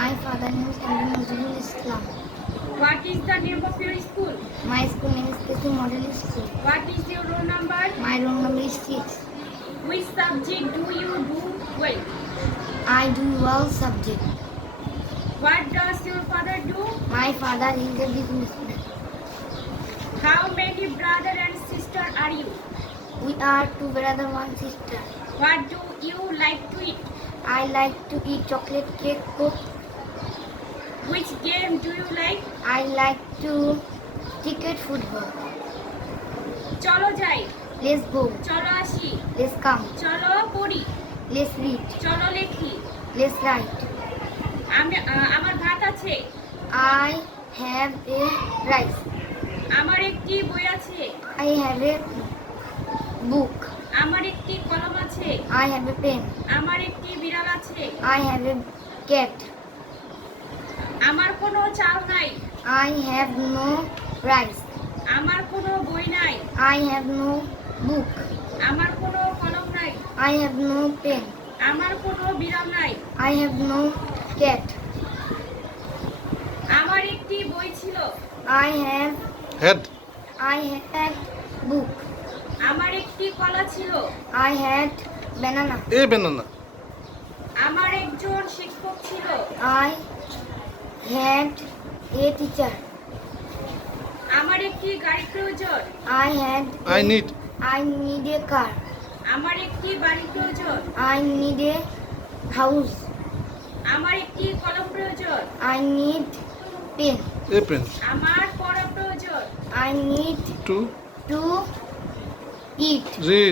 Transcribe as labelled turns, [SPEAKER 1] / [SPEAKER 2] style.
[SPEAKER 1] My father name is Amir Nazrul Islam.
[SPEAKER 2] What is the name of your school?
[SPEAKER 1] My school name is Kesu Model School.
[SPEAKER 2] What is your roll number?
[SPEAKER 1] My roll number is 6.
[SPEAKER 2] Which subject do you do well?
[SPEAKER 1] I do all subject.
[SPEAKER 2] What does your father do?
[SPEAKER 1] My father is a businessman.
[SPEAKER 2] How many brother and sister are you?
[SPEAKER 1] We are 2 brothers, 1 sister.
[SPEAKER 2] What do you like to eat?
[SPEAKER 1] I like to eat chocolate cake, coke.
[SPEAKER 2] Which game do you like?
[SPEAKER 1] I like to cricket, football.
[SPEAKER 2] চলো যাই,
[SPEAKER 1] Let's go.
[SPEAKER 2] চলো আসি,
[SPEAKER 1] Let's come.
[SPEAKER 2] চলো পড়ি,
[SPEAKER 1] Let's read.
[SPEAKER 2] চলো লেখি।
[SPEAKER 1] Let's write.
[SPEAKER 2] আমার ভাত আছে,
[SPEAKER 1] I have a rice.
[SPEAKER 2] আমার একটি বই আছে,
[SPEAKER 1] I have a book.
[SPEAKER 2] আমার একটি কলম আছে,
[SPEAKER 1] I have a pen.
[SPEAKER 2] আমার একটি বিড়াল আছে,
[SPEAKER 1] I have a cat.
[SPEAKER 2] আমার কোনো চাল নাই,
[SPEAKER 1] I have no rice.
[SPEAKER 2] আমার কোনো বই নাই,
[SPEAKER 1] I have no book.
[SPEAKER 2] আমার কোনো কলম নাই,
[SPEAKER 1] I have no pen.
[SPEAKER 2] আমার কোনো বিড়াল নাই,
[SPEAKER 1] I have no cat.
[SPEAKER 2] আমার একটি বই ছিল,
[SPEAKER 1] I have
[SPEAKER 3] Head.
[SPEAKER 1] had book.
[SPEAKER 2] আমার একটি কলা ছিল,
[SPEAKER 1] I had banana.
[SPEAKER 3] A banana.
[SPEAKER 2] আমার একজন শিক্ষক ছিল,
[SPEAKER 1] I had a teacher.
[SPEAKER 2] আমার একটি গাড়ি প্রয়োজন,
[SPEAKER 3] I need.
[SPEAKER 1] I need a car.
[SPEAKER 2] আমার একটি বাড়ি প্রয়োজন,
[SPEAKER 1] I need a house.
[SPEAKER 2] আমার একটি কলম প্রয়োজন,
[SPEAKER 1] I need pen.
[SPEAKER 3] A pen.
[SPEAKER 2] আমার পড়া প্রয়োজন,
[SPEAKER 1] I need
[SPEAKER 3] To
[SPEAKER 1] to eat.
[SPEAKER 3] read.